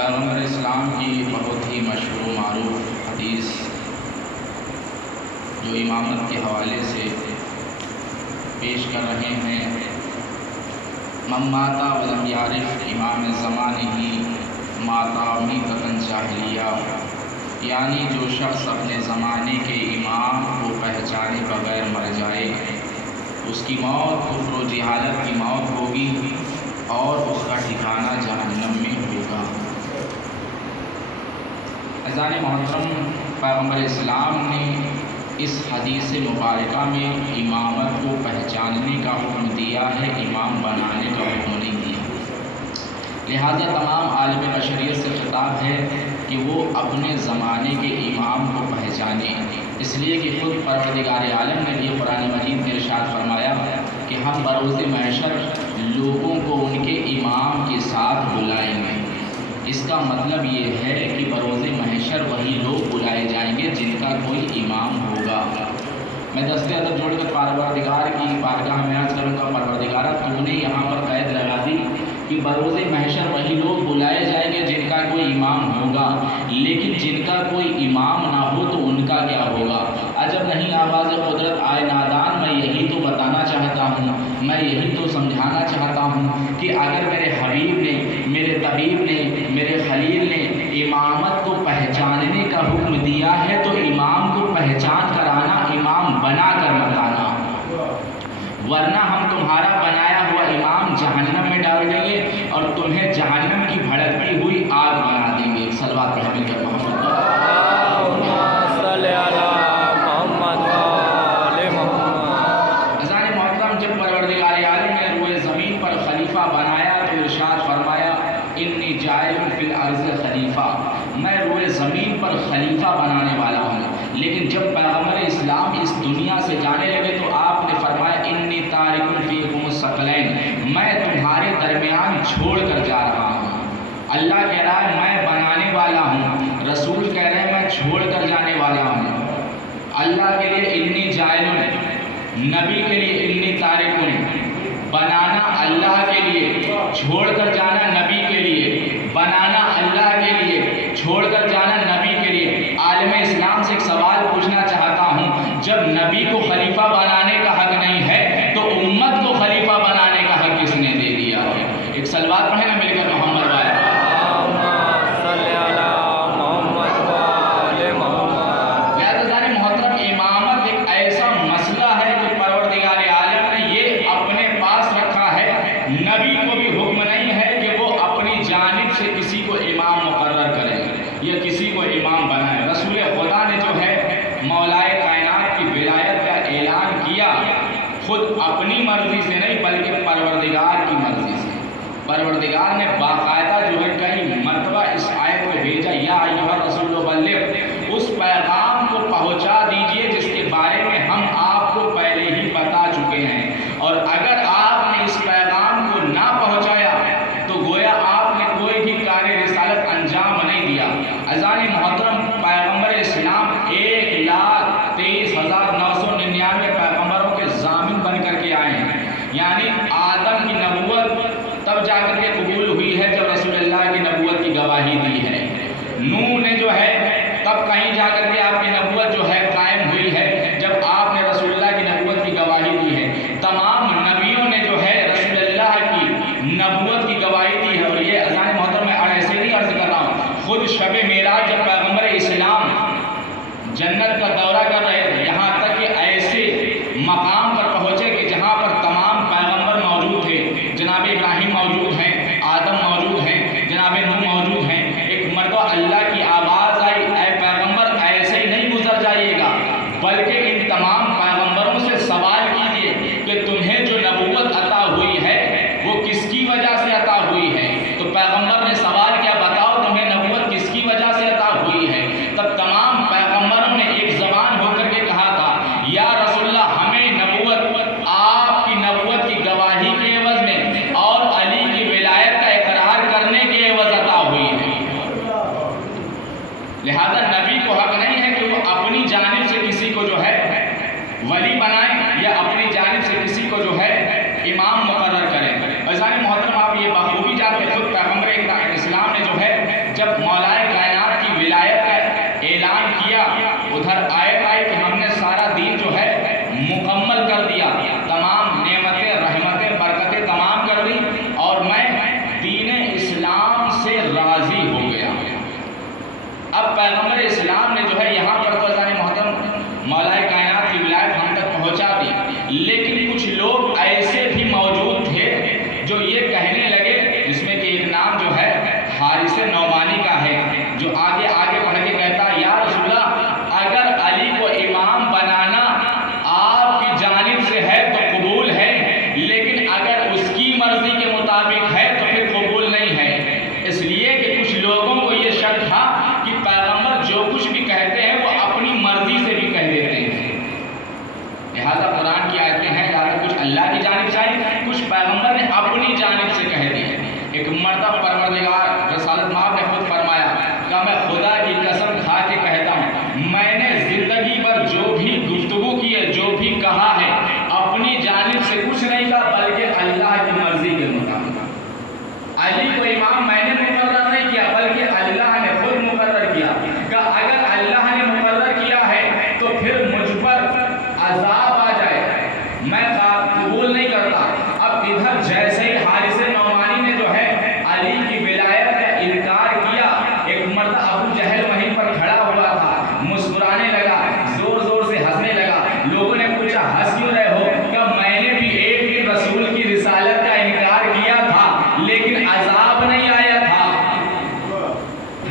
پیغمبر اسلام کی بہت ہی مشہور و معروف حدیث جو امامت کے حوالے سے پیش کر رہے ہیں، من مات ولم یعرف امام زمانہ مات میتۃ جاہلیہ، یعنی جو شخص اپنے زمانے کے امام کو پہچانے بغیر مر جائے اس کی موت کفر و جہالت کی موت ہوگی اور اس کا ٹھکانہ جہنم میں ہوگا۔ عزیزان محترم، پیغمبر اسلام نے اس حدیث مبارکہ میں امامت کو پہچاننے کا حکم دیا ہے، امام بنانے کا حکم نہیں دیا۔ لہذا تمام عالم بشریت سے خطاب ہے کہ وہ اپنے زمانے کے امام کو پہچانیں، اس لیے کہ خود پروردگار عالم نے بھی قرآن مجید میں ارشاد فرمایا کہ ہم بروز محشر لوگوں کو ان کے امام کے ساتھ بلائیں گے۔ اس کا مطلب یہ ہے کہ بروز محشر وہی لوگ بلائے جائیں گے جن کا کوئی امام ہوگا۔ میں دست ادب جوڑ کر پروردگار کی بارگاہ میں عرض کروں گا، پروردگارہ تو نے یہاں پر قید لگا دی کہ بروز محشر وہی لوگ بلائے جائیں گے جن کا کوئی امام ہوگا، لیکن جن کا کوئی امام نہ ہو تو ان کا کیا ہوگا؟ عجب نہیں آواز قدرت آئے نادان، میں یہی تو بتانا چاہتا ہوں، میں یہی تو سمجھانا چاہتا ہوں کہ اگر میرے حبیب نے، میرے طبیب نے، میرے خلیل نے امامت کو پہچاننے کا حکم دیا ہے تو امام کو پہچان کر آنا، امام بنا کر مت آنا، ورنہ ہم تمہارا بنایا ہوا امام جہنم میں ڈال دیں گے اور تمہیں جہنم کی بھڑکتی ہوئی آگ بنا دیں گے۔ صلوات پڑھ مل کر محمد میں روئے زمین پر خلیفہ بنانے والا ہوں۔ لیکن جب پیغمبر اسلام اس دنیا سے جانے لگے تو آپ نے فرمایا انی تارک فیکم الثقلین، میں تمہارے درمیان چھوڑ کر جا رہا ہوں۔ اللہ کہہ رہا ہے میں بنانے والا ہوں، رسول کہہ رہے ہیں میں چھوڑ کر جانے والا ہوں۔ اللہ کے لیے انی جائل، نبی کے لیے انی تارک، بنانا اللہ کے لیے، چھوڑ کر جانا نبی کے لیے، بنانا اللہ کے لیے، چھوڑ کر جانا نبی کے لیے۔ عالم اسلام سے ایک سوال پوچھنا چاہتا ہوں، جب نبی کو خلیفہ بنانے کا حق نہیں ہے تو امت کو خلیفہ بنانے کا حق کس نے دے دیا ہے؟ ایک صلوات پڑھیں نا مل کر محمد والے۔ محترم، امامت ایک ایسا مسئلہ ہے کہ پروردگار عالم نے یہ اپنے پاس رکھا ہے، نبی کو بھی حکم نہیں ہے کہ وہ اپنی جانب سے کسی کو امام مقرر کرے یا کسی کو امام بنائے۔ رسول خدا نے جو ہے مولائے کائنات کی ولایت کا اعلان کیا، خود اپنی مرضی سے نہیں بلکہ پروردگار کی مرضی سے۔ پروردگار نے باقاعدہ جو ہے کئی مرتبہ اس آیت کو بھیجا، یا ایھا الرسول بلغ، اس پیغام کو پہنچا دیجئے جس کے بارے میں ہم آپ کو پہلے ہی بتا چکے ہیں، اور اگر آپ نے اس پیغام کو نہ پہنچایا تو گویا آپ نے کوئی بھی کار رسالت انجام نہیں دیا۔ عزیزان محترم، پیغمبر اسلام 1,23,999 پیغمبروں کے ضامن بن کر کے آئے ہیں، یعنی آدم کی نبوت تب جا کر کے قبول ہوئی ہے جب رسول اللہ کی نبوت کی گواہی دی ہے۔ نوح نے جو ہے تب کہیں جا کر کے آپ کی نبوت جو ہے قائم ہوئی ہے جب آپ نے رسول اللہ کی نبوت کی گواہی دی ہے۔ تمام نبیوں نے جو ہے رسول اللہ کی نبوت کی گواہی دی ہے۔ اور یہ اذان محترم میں ایسے نہیں عرض کر رہا ہوں، خود شب معراج جب پیغمبر اسلام جنت کا دورہ کر رہے تھے، یہاں تک کہ ایسے مقام پر پہنچے کہ جہاں پر تمام پیغمبر موجود تھے، جناب ابراہیم موجود ہیں، آدم موجود ہیں، جناب نوح موجود ہیں۔ ایک مرتبہ اللہ کی آواز آئی، اے پیغمبر ایسے ہی نہیں گزر جائیے گا بلکہ ان تمام پیغمبروں سے سوال کیجئے کہ تمہیں جو نبوت عطا ہوئی ہے وہ کس کی وجہ سے عطا ہوئی ہے؟ تو پیغمبر نے سوال کیا، بتاؤ تمہیں نبوت کس کی وجہ سے عطا ہوئی ہے؟ تب تمام پیغمبروں نے ایک زبان ہو کر کے کہا تھا، یا رسول اللہ ہمیں نبوت آپ کی نبوت کی گواہی کے عوض میں اور علی کی ولایت کا اقرار کرنے کے عوض عطا ہوئی ہے۔ لہذا نبی کو حق نہیں ہے کہ وہ اپنی جانب سے کسی کو جو ہے ولی بنائیں یا اپنی جانب سے کسی کو جو ہے امام مقرر کریں۔ عزیزان محترم، آپ یہ بخوبی جانتے ہیں، خود پیغمبر ایک کہنے لگے، جس میں کہ ایک نام جو ہے حارث نعمانی کا ہے، جو آگے بڑھ کے کہتا ہے یا رسول اللہ اگر علی کو امام بنانا آپ کی جانب سے ہے تو قبول ہے، لیکن اگر اس کی مرضی کے مطابق ہے تو پھر قبول نہیں ہے۔ اس لیے کہ کچھ لوگوں کو یہ شک تھا کہ پیغمبر جو کچھ بھی کہتے ہیں وہ اپنی مرضی سے بھی کہہ دیتے ہیں، لہذا قرآن کی آیتیں ہیں زیادہ کچھ اللہ کی جانب سے آئی، کچھ پیغمبر نے اپنی جانب سے کہہ دی۔ ایک مرتبہ پروردگار رسالت مآب نے خود فرمایا کہ میں خدا کی قسم کھا کے کہتا ہوں میں نے زندگی پر جو بھی گفتگو کی ہے، جو بھی کہا ہے، اپنی جانب سے کچھ نہیں کہا بلکہ اللہ کی مرضی کے مطابق۔ علی کو امام میں نے مقرر نہیں کیا بلکہ اللہ نے خود مقرر کیا کہ اگر اللہ نے مقرر کیا ہے تو پھر مجھ پر عذاب آ جائے میں قبول نہیں کرتا۔ اب ادھر جیسے ہی حارث نعمانی نے جو ہے علی کی ولایت کا انکار کیا، ایک مرتبہ ابو جہل وہیں پر کھڑا ہوا تھا، مسکرانے لگا، زور زور سے ہنسنے لگا۔ لوگوں نے پوچھا ہنس کیوں رہے ہو؟ کہ میں نے بھی ایک دن رسول کی رسالت کا انکار کیا تھا لیکن عذاب نہیں آیا تھا۔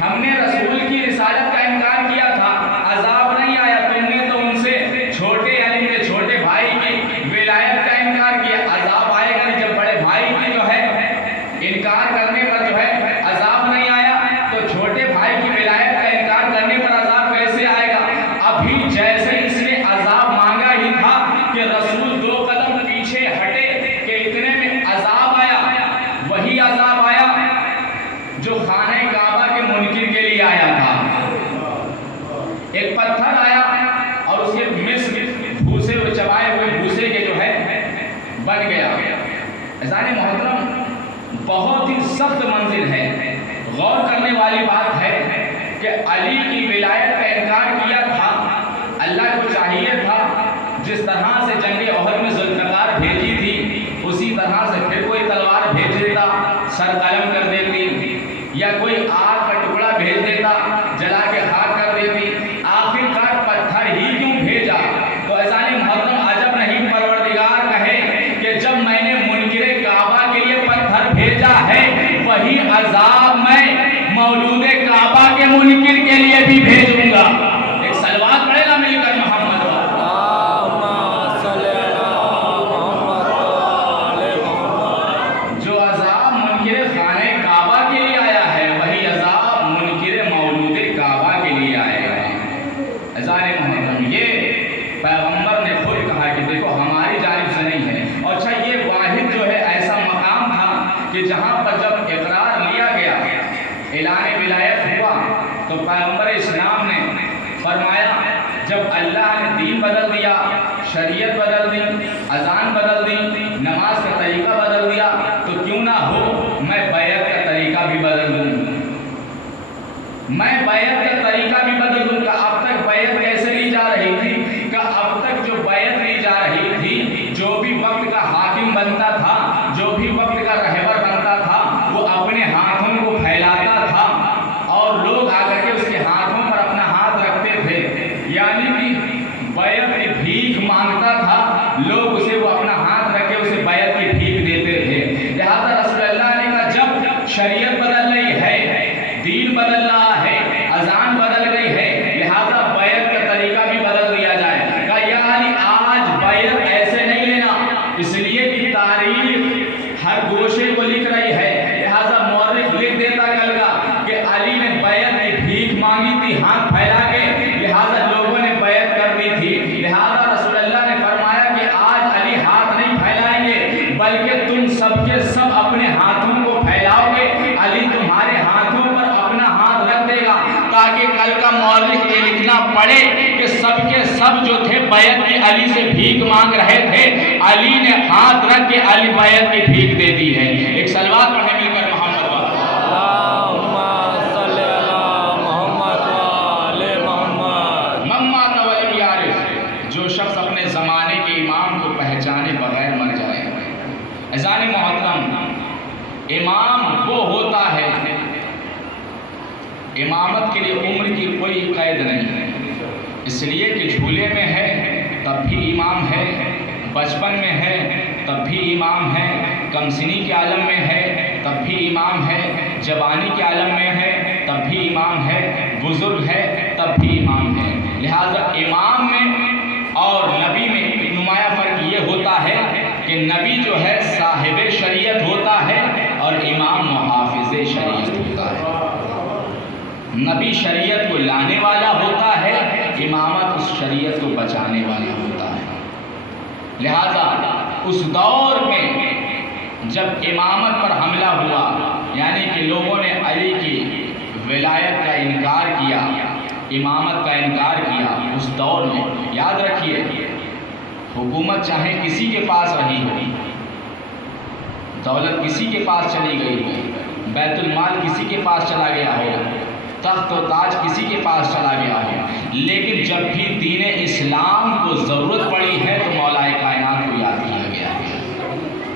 ہم نے رسول کی رسالت کا انکار کیا تھا، عذاب نہیں آیا۔ تم نے تو ان سے چھوٹے علی کے چھوٹے بھائی کی ولایت کا انکار کیا، عذاب آئے گا نہیں۔ جب بڑے بھائی کی جو ہے انکار کرنے پر جو ہے عذاب نہیں آیا تو چھوٹے بھائی کی ولایت کا انکار کرنے پر عذاب کیسے آئے گا؟ ابھی جیسے اس نے عذاب مانگا ہی تھا کہ رسول 2 قدم پیچھے ہٹے کہ اتنے میں عذاب آیا، وہی عذاب آیا جو خانہ کعبہ کے منکر کے لیے آیا تھا۔ ایک پتھر آیا اور اس کے مصر بھوسے ہوئے چبائے ہوئے بھوسے کے جو ہے بن گیا۔ عزیزان محترم بہت ہی سخت منزل ہے، غور کرنے والی بات ہے کہ علی کی ولایت کا انکار کیا تھا۔ اللہ کو چاہیے تھا جس طرح سے جنگ احد میں ذوالفقار بھیجی تھی اسی طرح سے پھر کوئی تلوار بھیج دیتا، سر قلم کر دیتی، یا کوئی آگ کا ٹکڑا بھیج دیتا، جلا کے خاک کر دیتی، آخرکار پتھر ہی کیوں بھیجا؟ تو عزیزان محترم عجب نہیں پروردگار کہے کہ جب میں نے منکر کعبہ کے لیے پتھر بھیجا ہے وہی عذاب میں مولود کعبہ کے منکر کے لیے بھی بھیجوں گا۔ ایک صلوات پڑھے گا مل کر محمد جو عذاب منکر خانہ کعبہ کے لیے آیا ہے وہی عذاب منکر مولود کعبہ کے لیے آئے گا۔ عزیزان محترم یہ پیغمبر نے خود کہا کہ دیکھو ہماری جانب سے نہیں ہے۔ اور اچھا یہ واحد جو ہے ایسا مقام تھا کہ جہاں پر جب اقرار لیا گیا، اعلان ولایت ہوا تو پیغمبر اسلام نے فرمایا جب اللہ نے دین بدل دیا، شریعت بدل دی، اذان بدل دی، نماز کا طریقہ بدل دیا تو کیوں نہ ہو میں بیعت کا طریقہ بھی بدل دوں، میں بیعت کا طریقہ بھی بدل دوں۔ کہ اب تک بیعت کیسے لی جا رہی تھی؟ کہ اب تک جو بیعت لی جا رہی تھی، جو بھی وقت کا حاکم بنتا تھا، جو بھی وقت کا رہبر بنتا تھا، وہ اپنے ہاتھوں کو پھیلاتا تھا اور لوگ آ کر کے اس کے ہاتھوں پر اپنا ہاتھ رکھتے تھے، یعنی کہ بیعت کی بھیک مانگتا تھا، لوگ اسے وہ اپنا ہاتھ رکھ کے اسے بیعت کی بھیک دیتے تھے۔ لہذا رسول اللہ نے کہا جب شریعت بدل رہی ہے، دین بدل رہا ہے، اذان بدل گئی ہے، لہذا بیعت کا طریقہ بھی بدل دیا جائے۔ کہا یا علی آج بیعت ایسے نہیں لینا، اس لیے کہ تاریخ ہر گوشے کو لکھ رہی ہے، لہذا مورخ لکھ دیتا کل کا کہ علی نے بیعت کی بھیک مانگی تھی ہاتھ پھیلا کے، لہذا لوگوں نے بیعت کر دی تھی۔ لہذا رسول اللہ نے فرمایا کہ آج علی ہاتھ نہیں پھیلائیں گے بلکہ تم سب کے سب اپنے ہاتھوں کو پھیلاؤ گے، علی تمہارے ہاتھوں پر اپنا ہاتھ رکھ دے گا تاکہ کل کا مورخ یہ لکھنا پڑے کہ سب کے سب جو تھے بیعت کی علی سے بھیک مانگ رہے تھے، علی نے ہاتھ رکھ کے علی بیعت کی بھیک دے دی ہے۔ ایک صلوات پڑھیں مل کر محمد جو شخص اپنے زمانے کے امام کو پہچانے بغیر مر جائے۔ عزیزان محترم امام وہ ہوتا ہے، امامت کے لیے عمر کی کوئی قید نہیں ہے، اس لیے کہ جھولے میں ہے تب بھی امام ہے، بچپن میں ہے تب بھی امام ہے، کمسنی کے عالم میں ہے امام ہے، جوانی کے عالم میں ہے تب بھی امام ہے، بزرگ ہے تب بھی امام ہے۔ لہٰذا امام میں اور نبی میں ایک نمایاں فرق یہ ہوتا ہے کہ نبی جو ہے صاحب شریعت ہوتا ہے اور امام محافظ شریعت ہوتا ہے۔ نبی شریعت کو لانے والا ہوتا ہے، امامت اس شریعت کو بچانے والا ہوتا ہے۔ لہذا اس دور میں جب امامت پر حملہ ہوا، یعنی کہ لوگوں نے علی کی ولایت کا انکار کیا، امامت کا انکار کیا، اس دور میں یاد رکھیے حکومت چاہے کسی کے پاس رہی ہو، دولت کسی کے پاس چلی گئی ہو، بیت المال کسی کے پاس چلا گیا ہو، تخت و تاج کسی کے پاس چلا گیا ہو، لیکن جب بھی دین اسلام کو ضرورت پڑی ہے تو مولا کائنات کو یاد کیا گیا ہے۔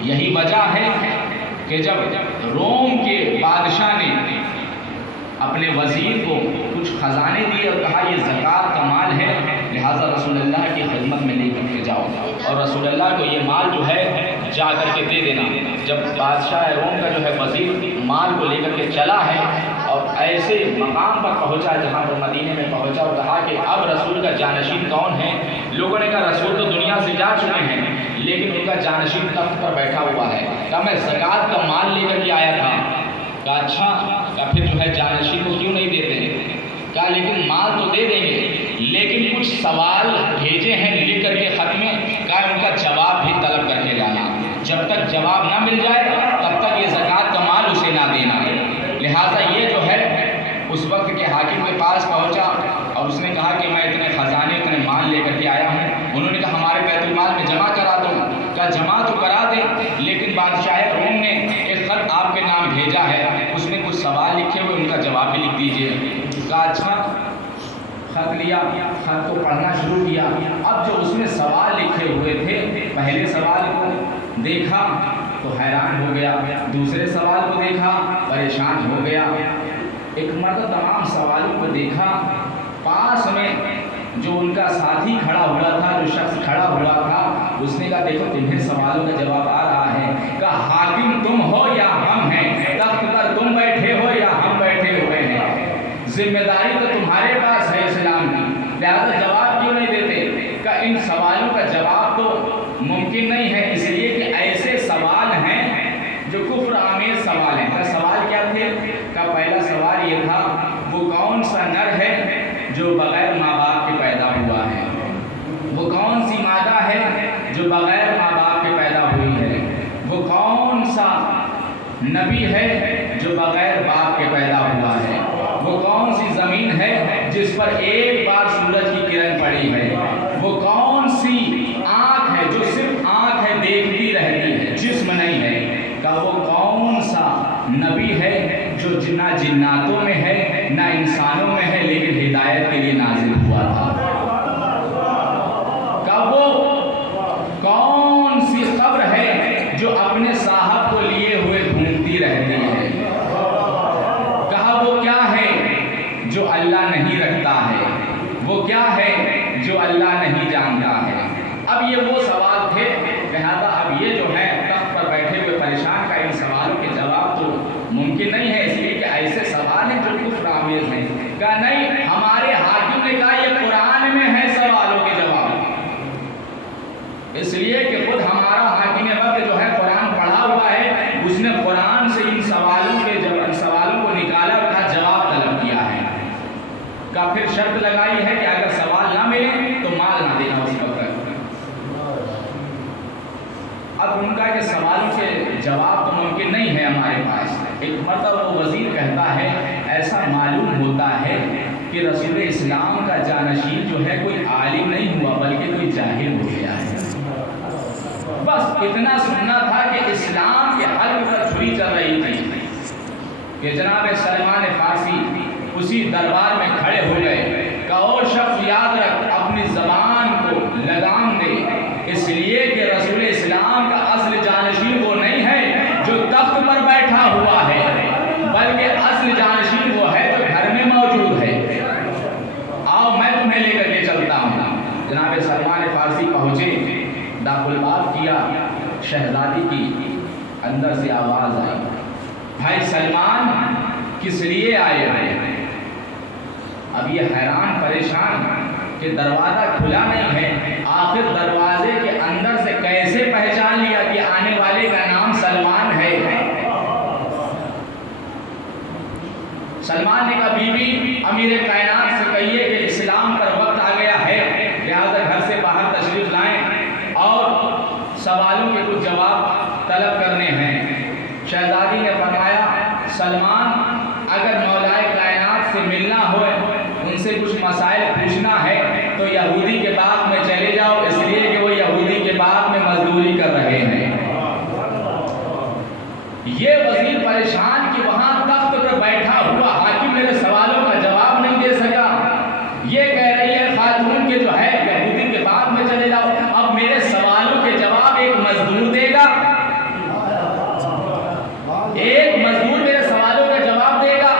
یہی وجہ ہے کہ جب روم کے بادشاہ نے اپنے وزیر کو کچھ خزانے دیے اور کہا یہ زکوٰۃ کا مال ہے، لہٰذا رسول اللہ کی خدمت میں لے کر کے جاؤ اور رسول اللہ کو یہ مال جو ہے جا کر کے دے دینا۔ جب بادشاہ روم کا جو ہے وزیر مال کو لے کر کے چلا ہے اور ایسے مقام پر پہنچا جہاں پر مدینے میں پہنچا اور کہا کہ اب رسول کا جانشین کون ہے؟ لوگوں نے کہا رسول تو دنیا سے جا چکے ہیں لیکن ان کا جانشین تخت پر بیٹھا ہوا ہے۔ کہا میں زکوٰۃ کا مال لے کر کے آیا تھا۔ کہا اچھا، کہا پھر جو ہے جانشین کو کیوں نہیں دیتے؟ کہا لیکن مال تو دے دیں گے لیکن کچھ سوال بھیجے ہیں لکھ کر کے خط میں، کہا ان کا جواب بھی طلب کر کے لانا، جب تک جواب نہ مل جائے تب تک یہ زکوٰۃ کا مال اسے نہ دینا۔ لہٰذا یہ جو ہے اس وقت کے حاکم کے پاس پہنچا اور اس نے کہا کہ میں اتنے خزانے اتنے مال لے کر کے آیا ہوں۔ انہوں نے کہا ہمارے بیت المال میں جمع کرا دو۔ کہا جمع تو کرا دیں لیکن بادشاہ روم نے ایک خط آپ کے نام بھیجا ہے، اس میں کچھ سوال لکھے ہوئے، ان کا جواب بھی لکھ دیجیے۔ کہا اچھا، خط لیا، خط کو پڑھنا شروع کیا۔ اب جو اس میں سوال لکھے ہوئے تھے، پہلے سوال کو دیکھا تو حیران ہو گیا، دوسرے سوال کو دیکھا پریشان ہو گیا، ایک مرتبہ تمام سوالوں کو دیکھا، پاس میں جو ان کا ساتھی کھڑا ہوا تھا، جو شخص کھڑا ہوا تھا، اس نے کہا دیکھو تمہیں سوالوں کا جواب آ رہا ہے، کہا حاکم تم ہو یا ہم ہیں، تخت پر تم بیٹھے ہو یا ہم بیٹھے ہوئے ہیں، ذمہ داری تو تمہارے پاس ہے اسلام کی، لہٰذا جواب کیوں نہیں دیتے؟ کہ ان سوالوں کا جواب تو ممکن نہیں ہے، اس لیے کہ ایسے سوال ہیں جو کفر آمیز سوال ہیں۔ کا سوال کیا تھے؟ کا پہلا سوال یہ تھا وہ کون سا نر ہے جو بغیر ماں باپ کے پیدا ہوا ہے، وہ کون سی مادہ ہے جو بغیر ماں باپ کے پیدا ہوئی ہے، وہ کون سا نبی ہے جو بغیر باپ کے پیدا ہوا ہے، وہ کون سی زمین ہے جس پر ایک بار سورج کی کرن پڑی ہے، وہ کون سی آنکھ ہے جو صرف آنکھ ہے دیکھتی رہتی ہے جسم نہیں ہے، کہ وہ کون سا نبی ہے جو نہ جناتوں میں ہے نہ انسانوں میں ہے لیکن ہدایت کے لیے نازل ہوا تھا، کہ وہ کون سی قبر ہے جو اپنے صاحب کو لیے ہوئے گھومتی رہتی ہے، کہا وہ کیا ہے جو اللہ نہیں رکھتا ہے، وہ کیا ہے جو اللہ نہیں جانتا ہے۔ اب یہ وہ سوال تھے، لہذا اب یہ جو ہے تخت پر بیٹھے ہوئے پریشان کا ان سوالوں کے جواب تو ممکن نہیں ہے، اس لیے کہ ایسے سوال ہیں جو کفر آمیز ہیں۔ کہا نہیں، ہمارے حاکم نے کہا یہ قرآن میں ہے سوالوں کے جواب، اس لیے کہ خود ہمارا حاکم وقت جو ہے قرآن پڑھا ہوا ہے، اس نے قرآن سے ان سوالوں کو نکالا اور کہا جواب طلب کیا ہے۔ کا پھر شرط لگائی ہے کہ اگر سوال نہ ملے تو مال نہ دینا اس وقت۔ اب ان کا کہ سوالوں کے جواب تو ممکن نہیں ہے ہمارے پاس۔ ایک مرتبہ وہ وزیر کہتا ہے ایسا معلوم ہوتا ہے کہ رسول اسلام کا جانشین جو ہے کوئی عالم نہیں ہوا بلکہ کوئی جاہل ہو گیا ہے۔ بس اتنا سننا تھا کہ اسلام کے حلق پر چھری چل رہی تھی کہ جناب سلمان فارسی اسی دربار میں کھڑے ہو گئے کہ اور شخص یاد رکھ اپنی زبان کو لگام دے، اس لیے کہ رسول اسلام کا اصل جانشین وہ نہیں ہے جو تخت پر بیٹھا ہوا ہے بلکہ اصل جانشین وہ ہے جو گھر میں موجود ہے، آؤ میں تمہیں لے کر کے چلتا ہوں۔ جناب سلمان فارسی پہنچے، داخل باب کیا، شہزادی کی اندر سے آواز آئی بھائی سلمان کس لیے آئے ہیں؟ اب یہ حیران پریشان کہ دروازہ کھلا نہیں ہے، آخر دروازے کے اندر سے کیسے پہچان لیا کہ آنے والے کا نام سلمان ہے؟ سلمان نے کہا بیوی امیر کائنات سے کہیے کہ اسلام پر وقت آ گیا ہے، لہذا گھر سے باہر تشریف لائیں اور سوالوں کے کچھ جواب طلب کرنے ہیں۔ شہزادی نے فرمایا سلمان اگر مولائے کائنات سے ملنا ہو، ان سے کچھ مسائل پوچھنا ہے تو یہودی کے باغ میں چلے جاؤ، اس لیے کہ وہ یہودی کے باغ میں مزدوری کر رہے ہیں۔ یہ وزیر پریشان کہ وہاں تخت پر بیٹھا ہوا حاکم میرے سوالوں کا جواب نہیں دے سکا، یہ کہہ رہی ہے خاتون کہ جو ہے یہودی کے باغ میں چلے جاؤ، اب میرے سوالوں کے جواب ایک مزدور دے گا، ایک مزدور میرے سوالوں کا جواب دے گا۔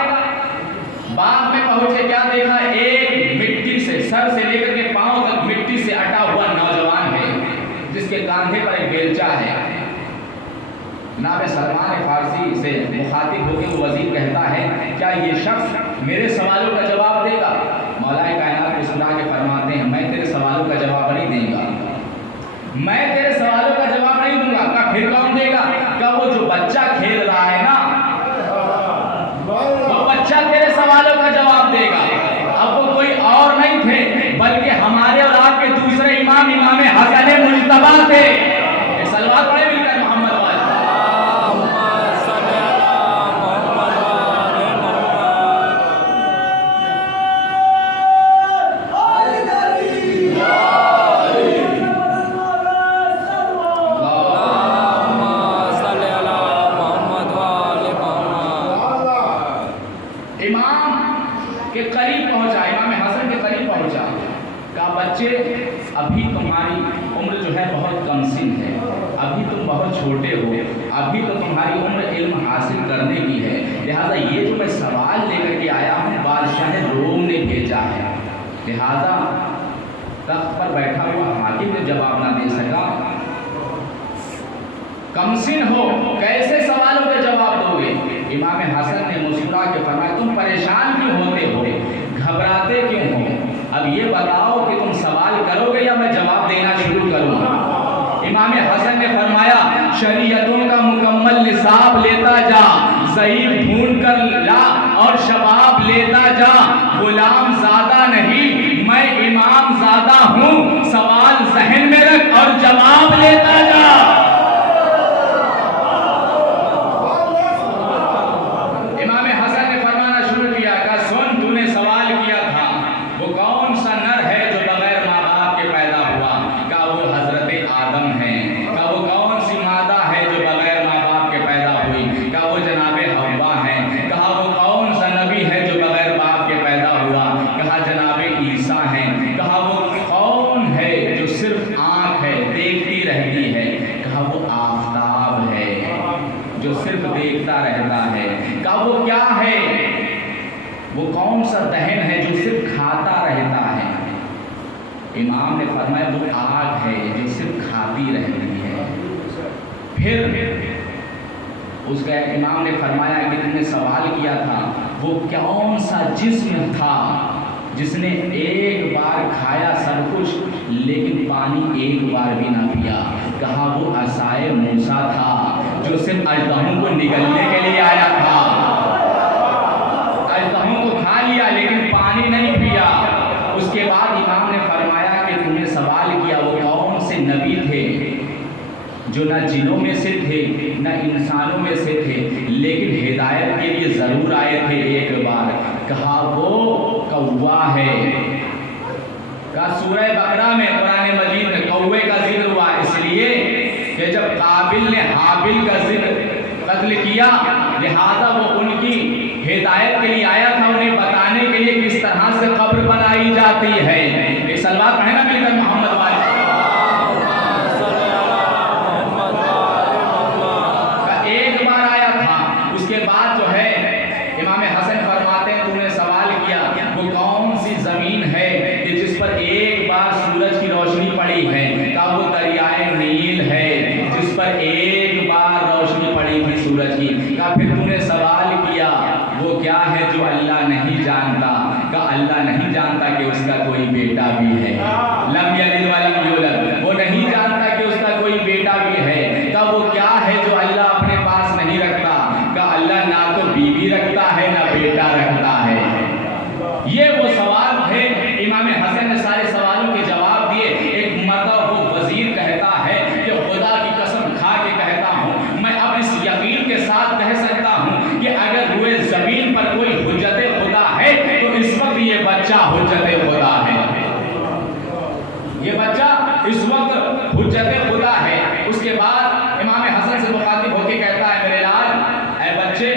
باغ میں پہنچے، کیا دیکھا؟ ایک مٹی سے سر سے لے کر کے پاؤں تک مٹی سے اٹا ہوا نوجوان ہے جس کے کاندھے پر ایک بیلچہ ہے۔ جناب سلمان فارسی سے مخاطب ہو کے وہ وزیر کہتا ہے کیا یہ شخص میرے سوالوں کا جواب دے گا؟ مولا کائنات کو سنا کے فرماتے ہیں میں تیرے سوالوں کا جواب نہیں دوں گا، میں تیرے سوالوں کا جواب نہیں دوں گا۔ کہا پھر کون دے گا؟ کہا وہ جو بچہ کھیل رہا ہے نا، وہ بچہ تیرے سوالوں کا جواب دے گا۔ اب وہ کوئی اور نہیں تھے بلکہ ہمارے اور آپ کے دوسرے امام حسن مجتبیٰ تھے۔ ایک سلوات پڑھیں مل کر محمد والے۔ ابھی تمہاری عمر جو ہے بہت کم سن ہے، ابھی تم بہت چھوٹے ہو، ابھی تو تمہاری عمر علم حاصل کرنے کی ہے، لہٰذا یہ جو میں سوال لے کر کے آیا ہوں بادشاہ روم نے بھیجا ہے، لہٰذا تخت پر بیٹھا ہوا حاکم نے جواب نہ دے سکا۔ کم سن ہو کیسے سوالوں کے جواب دو گے؟ امام حسن نے مسکرا کے فرمایا تم پریشان کیوں ہوتے ہو، گھبراتے کیوں ہو؟ اب یہ بتاؤ کہ تم سوال کرو گے یا میں جواب دینا شروع کروں؟ امام حسن نے فرمایا شریعتوں کا مکمل نصاب لیتا جا، ضعیف ڈھونڈ کر لا اور شباب لیتا جا، غلام زادہ نہیں میں امام زادہ ہوں، سوال ذہن میں رکھ اور جواب لیتا جا۔ امام حسن نے فرمانا شروع کیا کہ سن تو نے سوال کیا تھا وہ کون سا نر ہے جو بغیر ماں باپ کے پیدا ہوا؟ کہا وہ حضرت آدم ہے۔ کہا وہ کون سی مادہ ہے جو بغیر ماں باپ کے پیدا ہوئی؟ کہا وہ جناب حوا ہے۔ کہا وہ کون سا نبی ہے جو بغیر باپ کے پیدا ہوا؟ کہا جناب عیسیٰ ہے۔ کہا وہ کون ہے جو صرف آنکھ ہے دیکھتی رہتی ہے؟ کہا وہ آفتاب ہے جو صرف دیکھتا رہتا ہے۔ کہا وہ کیا ہے؟ وہ کون سا دہن ہے جو صرف کھاتا رہتا ہے؟ امام نے فرمایا وہ آگ ہے جو صرف کھاتی رہتی ہے۔ پھر اس کا امام نے فرمایا کہ تم نے سوال کیا تھا وہ کون سا جسم تھا جس نے ایک بار کھایا سب کچھ لیکن پانی ایک بار بھی نہ پیا؟ کہا وہ عصائے موسیٰ تھا جو صرف اژدہوں کو نگلنے کے لیے آیا تھا، اژدہوں کو کھا لیا لیکن پانی نہیں پیا۔ اس کے بعد امام نے فرمایا کہ تم نے سوال کیا وہ کون سے نبی تھے جو نہ جنوں میں سے تھے نہ انسانوں میں سے تھے لیکن ہدایت کے لیے ضرور آئے تھے ایک بار؟ کہا وہ کوا ہے۔ کہا سورہ بقرہ میں قرآن مجید میں کوے کا ذکر ہوا اس لیے کہ جب قابل نے حابل کا قتل کیا لہذا وہ ان کی ہدایت کے لیے آیا تھا، انہیں بتانے کے لیے کس طرح سے قبر بنائی جاتی ہے۔ ایک سلوات پڑھیں نا مل کر محمد والے۔ ایک بار آیا تھا، اس کے بعد جو ہے امام حسن فرماتے ہیں تم نے سوال کیا وہ کون سی زمین ہے کہ جس پر ایک بار سورج کی روشنی پڑی ہے؟ کہا وہ دریائے نیل ہے جس پر ایک بار روشنی پڑی تھی سورج کی۔ کہا پھر تو نے سوال کیا وہ کیا ہے جو اللہ نہیں جانتا؟ کہا اللہ نہیں جانتا کہ اس کا کوئی بیٹا بھی ہے، لم یلد ولم یولد، وہ نہیں جانتا کہ اس کا کوئی بیٹا بھی ہے۔ کہا وہ کیا ہے جو اللہ اپنے پاس نہیں رکھتا؟ کہا اللہ نہ تو بیوی رکھتا ہے نہ بیٹا رکھتا ہے۔ یہ وہ سوال تھے، امام حسن نے سارے سوالوں کے جواب دیے۔ ایک مرتبہ وہ وزیر کہتا ہے کہ خدا کی قسم کھا کے کہتا ہوں، میں اب اس یقین کے ساتھ کہہ سکتا ہوں کہ اگر روئے زمین پر کوئی حجت خدا ہے تو اس وقت یہ بچہ حجت خدا ہے، یہ بچہ اس وقت حجت خدا ہے۔ اس کے بعد امام حسن سے مخاطب ہو کے کہتا ہے، میرے لال اے بچے،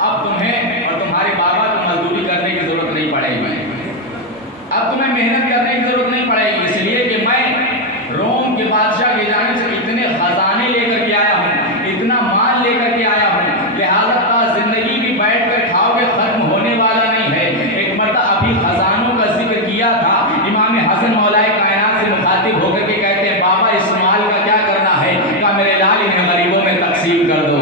اب تمہیں اور تمہارے بابا کو مزدوری کرنے کی ضرورت نہیں پڑے گی، اب تمہیں محنت کرنے کی ضرورت نہیں پڑے گی، اس لیے کہ میں روم کے بادشاہ کی جانب سے اتنے خزانے لے کر کے آیا ہوں، اتنا مال لے کر کے آیا ہوں، لہٰذا تا زندگی بھی بیٹھ کر کھاؤ گے، ختم ہونے والا نہیں ہے۔ ایک مرتبہ ابھی خزانوں کا ذکر کیا تھا، امام حسن مولائے کائنات سے مخاطب ہو کر کے کہتے ہیں بابا اس مال کا کیا کرنا ہے؟ کہا میرے لال انہیں غریبوں میں تقسیم کر دو،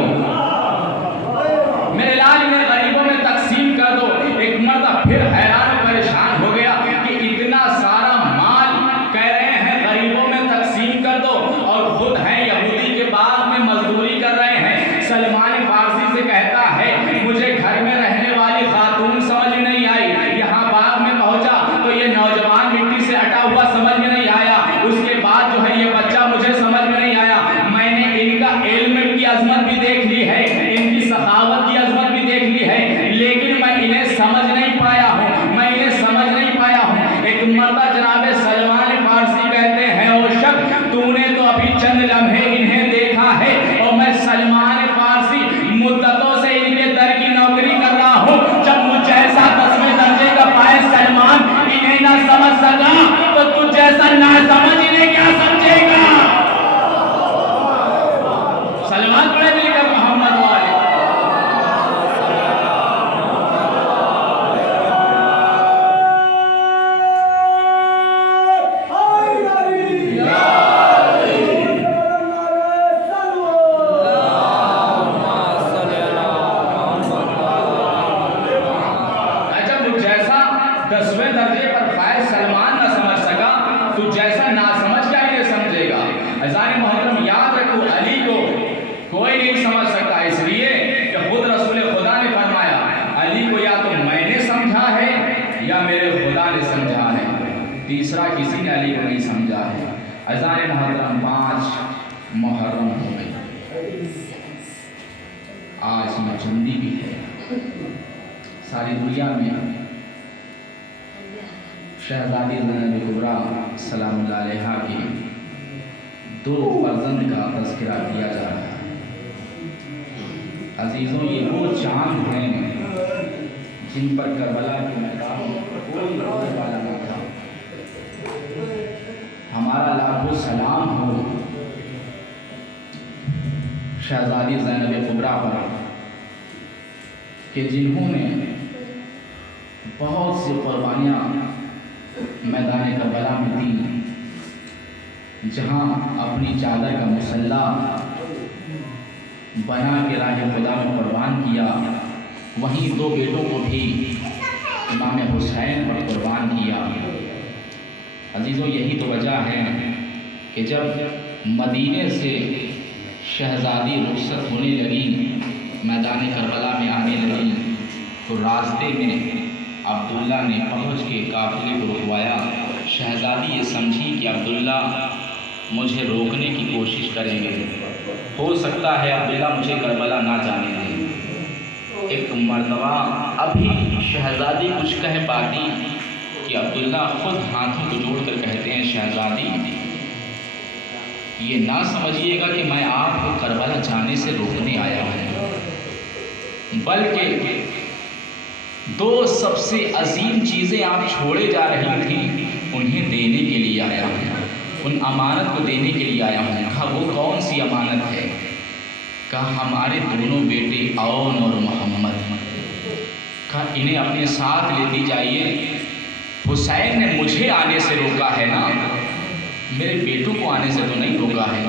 میرے لال انہیں غریبوں میں تقسیم کر دو۔ ایک مرتبہ پھر حیران پریشان ہو گیا کہ اتنا سارا مال کہہ رہے ہیں غریبوں میں تقسیم کر دو، اور خود ہیں یہودی کے باغ میں مزدوری کر رہے ہیں۔ سلمان فارسی سے کہتا ہے مجھے گھر میں رہنے والی خاتون سمجھ نہیں آئی، یہاں باغ میں پہنچا تو یہ نوجوان مٹی سے اٹا ہوا سمجھ میں نہیں آیا، اس کے بعد جو ہے یہ بچہ مجھے سمجھ میں نہیں آیا۔ میں نے ان کا علم کی عظمت بھی دیکھ لی ہے، ان کی سخاوت کی عظمت بھی دیکھ لی ہے، لیکن میں انہیں سمجھ نہیں پایا ہوں، میں انہیں سمجھ نہیں پایا ہوں۔ ایک مرتبہ جناب سلمان فارسی کہتے ہیں او شخص تو نے تو ابھی چند لمحے انہیں دیکھا ہے، اور میں سلمان فارسی مدتوں سے ان کے در کی نوکری کر رہا ہوں، جب مجھ جیسا 10ویں درجے کا پائے سلمان انہیں نہ سمجھ سکا تو تجھ جیسا نہ سمجھ انہیں کیا سمجھے گا؟ سلمان پڑھے مل کر محمد والے تیسرا کسی نے علی کو نہیں سمجھا ہے۔ اذان محرم 5 محرم ہو گئی، آج مچندی بھی ہے۔ ساری دنیا میں شہزادی زینب کبریٰ سلام اللہ علیہا کی 2 فرزند کا تذکرہ کیا جا رہا ہے۔ عزیزوں یہ وہ چاند ہیں جن پر کربلا کے میدان کوئی رونے والا نہ تھا۔ ہمارا لاکھوں سلام ہو شہزادی زینب کبریٰ پر کہ جنہوں نے بہت سی قربانیاں میدان کربلا میں دی، جہاں اپنی چادر کا مسلح بنا کے راہ خدا میں قربان کیا، وہیں 2 بیٹوں کو بھی امام حسین پر قربان کیا۔ عزیزوں یہی تو وجہ ہے کہ جب مدینے سے شہزادی رخصت ہونے لگی، میدان کربلا میں آنے لگی، تو راستے میں عبداللہ نے پہنچ کے قافلے کو رکوایا۔ شہزادی یہ سمجھی کہ عبداللہ مجھے روکنے کی کوشش کریں گے، ہو سکتا ہے عبداللہ مجھے کربلا نہ جانے دیں۔ ایک مرتبہ ابھی شہزادی کچھ کہہ پاتی کہ عبداللہ خود ہاتھوں کو جوڑ کر کہتے ہیں شہزادی یہ نہ سمجھیے گا کہ میں آپ کو کربلا جانے سے روکنے آیا ہوں، بلکہ 2 سب سے عظیم چیزیں آپ چھوڑے جا رہی تھیں، انہیں دینے کے لیے آیا ہوں، ان امانت کو دینے کے لیے آیا ہوں۔ کہا وہ کون سی امانت ہے؟ کہا ہمارے دونوں بیٹے اون اور محمد۔ کہا انہیں اپنے ساتھ لیتی جائیے، حسین نے مجھے آنے سے روکا ہے نا، میرے بیٹوں کو آنے سے تو نہیں روکا ہے۔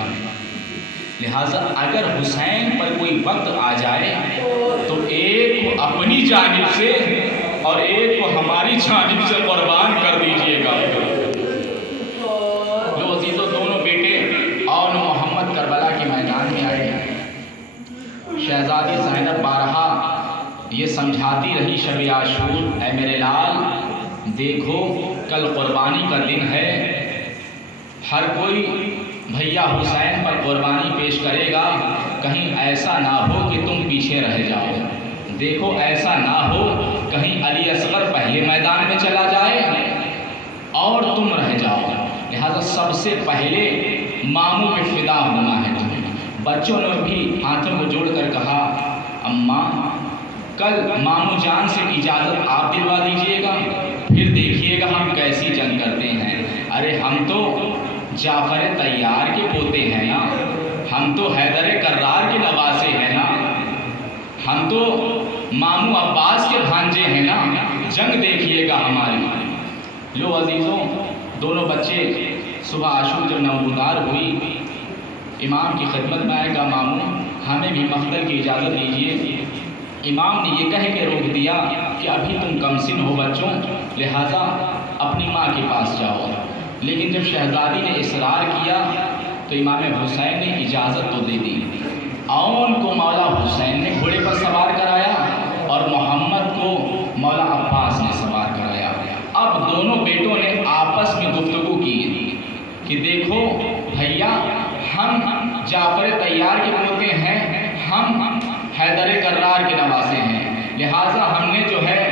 لہٰذا اگر حسین پر کوئی وقت آ جائے تو ایک کو اپنی جانب سے اور ایک کو ہماری جانب سے قربان کر دیجئے گا۔ جو عزیزوں دونوں بیٹے اور محمد کربلا کے میدان میں آئے، شہزادی زینب بارہا یہ سمجھاتی رہی شب عاشور، اے میرے لال دیکھو کل قربانی کا دن ہے، ہر کوئی بھیا حسین پر قربانی پیش کرے گا، کہیں ایسا نہ ہو کہ تم پیچھے رہ جاؤ، دیکھو ایسا نہ ہو کہیں علی اصغر پہلے میدان میں چلا جائے اور تم رہ جاؤ، لہذا سب سے پہلے ماموں پہ فدا ہونا ہے تمہیں۔ بچوں نے بھی ہاتھوں کو جوڑ کر کہا اماں کل ماموں جان سے اجازت آپ دلوا دیجئے گا، پھر دیکھیے گا ہم کیسی جنگ کرتے ہیں۔ ارے ہم تو جعفر طیار کے پوتے ہیں نا، ہم تو حیدر کرار کے نواسے ہیں نا، ہم تو ماموں عباس کے بھانجے ہیں نا، جنگ دیکھیے گا ہماری۔ لو عزیزوں دونوں بچے صبح عاشور جب نمودار ہوئی، امام کی خدمت میں آئے گا ماموں ہمیں بھی مقتل کی اجازت دیجیے۔ امام نے یہ کہہ کے روک دیا کہ ابھی تم کم سن ہو بچوں، لہٰذا اپنی ماں کے پاس جاؤ۔ لیکن جب شہزادی نے اصرار کیا تو امام حسین نے اجازت تو دے دی، اون کو مولا حسین نے گھوڑے پر سوار کرایا اور محمد کو مولا عباس نے سوار کرایا۔ اب دونوں بیٹوں نے آپس میں گفتگو کی کہ دیکھو بھیا ہم جعفر طیار کے پوتے ہیں، ہم حیدر کرار کے نواسے ہیں، لہٰذا ہم نے جو ہے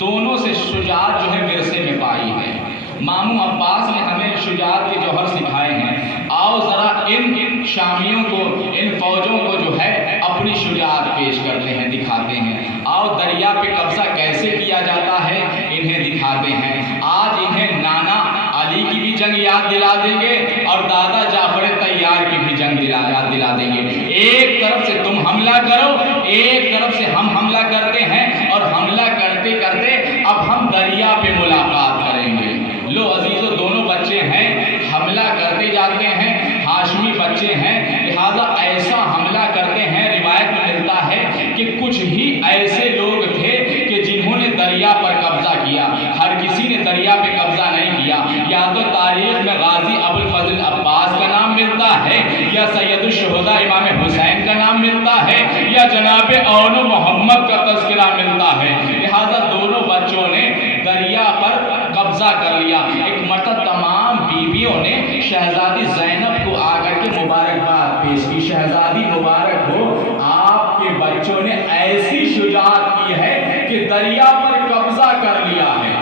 دونوں سے شجاعت جو ہے ورثے میں پائی ہے۔ ماموں عباس نے ہمیں شجاعت کے جوہر سکھائے ہیں، آؤ ذرا ان شامیوں کو، ان فوجوں کو جو ہے اپنی شجاعت پیش کرتے ہیں، دکھاتے ہیں، آؤ دریا پہ قبضہ کیسے کیا جاتا ہے انہیں دکھاتے ہیں۔ آج انہیں نانا علی کی بھی جنگ یاد دلا دیں گے اور دادا جعفر طیار کی بھی جنگ یاد دلا دیں گے۔ ایک طرف سے تم حملہ کرو، ایک طرف سے ہم حملہ کرتے ہیں، اور حملہ کرتے کرتے اب ہم دریا پہ ملاقات کریں گے۔ لو عزیزو دونوں بچے ہیں، حملہ کرتے جاتے ہیں، ہاشمی بچے ہیں، لہذا ایسا حملہ کرتے ہیں، روایت میں ملتا ہے کہ کچھ ہی ایسے لوگ تھے کہ جنہوں نے دریا پر قبضہ کیا، ہر کسی نے دریا پہ قبضہ نہیں کیا۔ یا تو تاریخ میں غازی ابوالفضل عباس کا نام ملتا ہے، یا سید الشہداء امام حسین کا نام ملتا ہے، یا جناب اون محمد کا تذکرہ ملتا ہے، لہذا دونوں بچوں نے دریا پر قبضہ کر لیا۔ ایک مرتبہ تمام بیویوں نے شہزادی زینب کو آ کر کے مبارکباد پیش کی، شہزادی مبارک ہو آپ کے بچوں نے ایسی شجاعت کی ہے کہ دریا پر قبضہ کر لیا ہے۔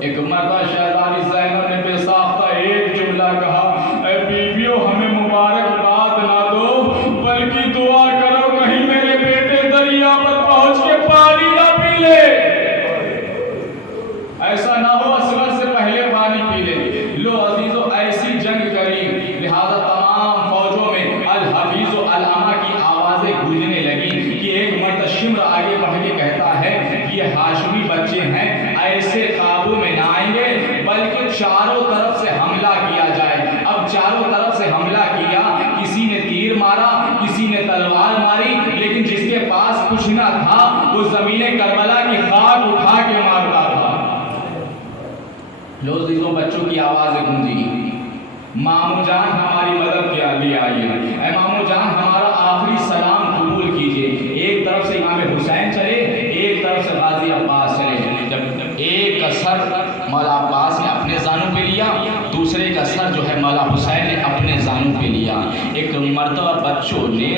ایک مرتبہ شہزادی زینب نے بے ساختہ ایک جملہ کہا، اے بیویوں ہمیں مبارکباد نہ دو بلکہ دعا کرو کہیں میرے بیٹے دریا پر پہنچ کے پانی نہ پی لے، ایسا نہ ہو اصغر سے پہلے پانی پی لے۔ لو عزیزو ایسی جنگ کری، لہذا تمام فوجوں میں الحفیظ و العما کی آوازیں گونجنے لگی کہ ایک مرتبہ شمر آگے بڑھ کے کہتا ہے یہ ہاشمی بچے ہیں، ایسے قابو میں نہ آئیں گے بلکہ چاروں طرف سے حملہ کیا جائے۔ اب چاروں طرف سے حملہ کیا، کسی نے تیر مارا، کسی نے تلوار ماری، لیکن جس کے پاس کچھ نہ تھا وہ زمین کربلا کی خاک اٹھا کے مارتا تھا۔ لو عزیزوں بچوں کی آوازیں گونجی، ماموں جان ہماری مدد کے لیے آئیے، اے ماموں جان ہمارا آخری سلام قبول کیجئے۔ ایک طرف سے امام حسین چلے، ایک طرف سے غازی عباس چلے۔ جب ایک کا سر مولا عباس نے اپنے زانوں پہ لیا، دوسرے کا سر جو ہے مولا حسین نے اپنے زانوں پہ لیا۔ ایک مرتبہ بچوں نے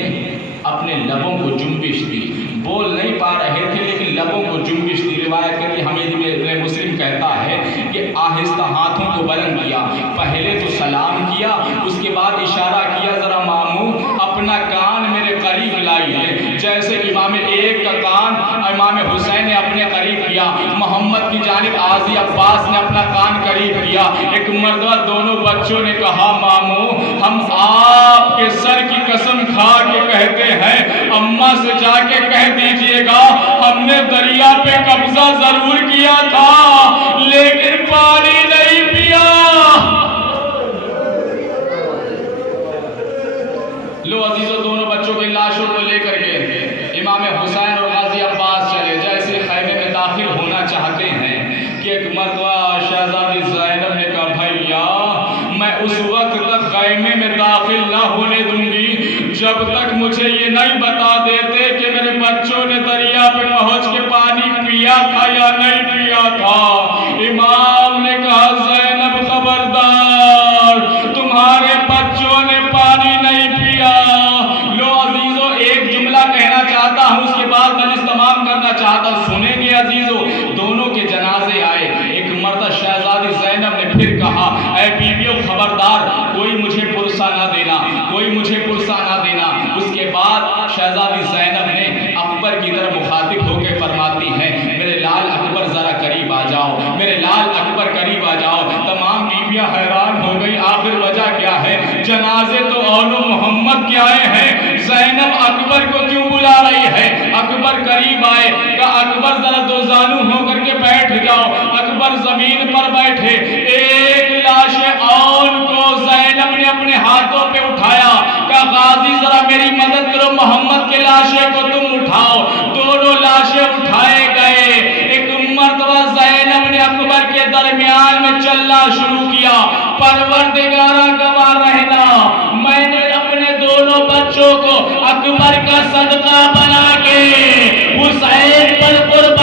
اپنے لبوں کو جنبش دی، بول نہیں پا رہے تھے لیکن لبوں کو جنبش دی۔ روایت کے لیے حمید بن مسلم کہتا ہے کہ آہستہ ہاتھوں کو بلند کیا، پہلے تو سلام کیا، اس کے بعد اشارہ کیا ذرا ماموں اپنا کان میرے قریب لائیے، جیسے امام ایک کا کان امام حسین نے اپنے قریب کیا، محمد کی جانب غازی عباس نے اپنا کان قریب کیا۔ ایک مرتبہ دونوں بچوں نے کہا ماموں ہم آپ کے سر کی قسم کھا کے کہتے ہیں، اماں سے جا کے کہہ دیجئے گا ہم نے دریا پہ قبضہ ضرور کیا تھا لیکن پانی نہیں پیا۔ امام حسین اور غازی عباس چلے، جیسے خیمے میں داخل ہونا چاہتے ہیں کہ ایک مرتبہ شہزادی زینب نے کہا بھیا میں اس وقت تک خیمے میں داخل نہ ہونے دوں گی جب تک مجھے یہ نہیں بتا دیتے کہ میرے بچوں نے دریا پہ پہنچ کے پانی پیا تھا یا نہیں پیا تھا۔ امام نے کہا زینب خبردار، تمہارے بچوں نے پانی نہیں پیا۔ لو عزیزو ایک جملہ کہنا چاہتا ہوں، اس کے بعد مجلس تمام کرنا چاہتا ہوں، سنیں گے عزیزو؟ دونوں کے جنازے آئے، ایک مرتبہ شہزادی زینب نے پھر کہا اے بیویو خبردار، کوئی مجھے پرسہ نہ دینا، کوئی مجھے پرسہ نہ دینا۔ اس کے بعد شہزادی زینب نے اکبر کی طرف مخاطب ہو کے فرماتی ہیں میرے لال اکبر ذرا قریب آ جاؤ، میرے لال اکبر قریب آ جاؤ۔ تمام بیویاں حیران ہو گئی، آخر وجہ کیا ہے؟ جنازے تو اول محمد کے آئے ہیں، زینب اکبر کو کیوں بلا رہی ہے؟ اکبر قریب آئے، کہا اکبر ذرا دو زانو ہو کر کے بیٹھ جاؤ۔ اکبر زمین پر بیٹھے، ایک لاش اون کو زینب نے اپنے ہاتھوں پہ اٹھایا، کہا غازی ذرا میری مدد کرو، محمد کے لاشے کو تم اٹھاؤ۔ دونوں لاشیں اٹھائے گئے۔ ایک مرتبہ زینب نے اکبر کے درمیان میں چلنا شروع کیا، پروردگارہ گواہ رہنا میں نے اپنے دونوں بچوں کو اکبر کا صدقہ بنا کے حسین پر قربان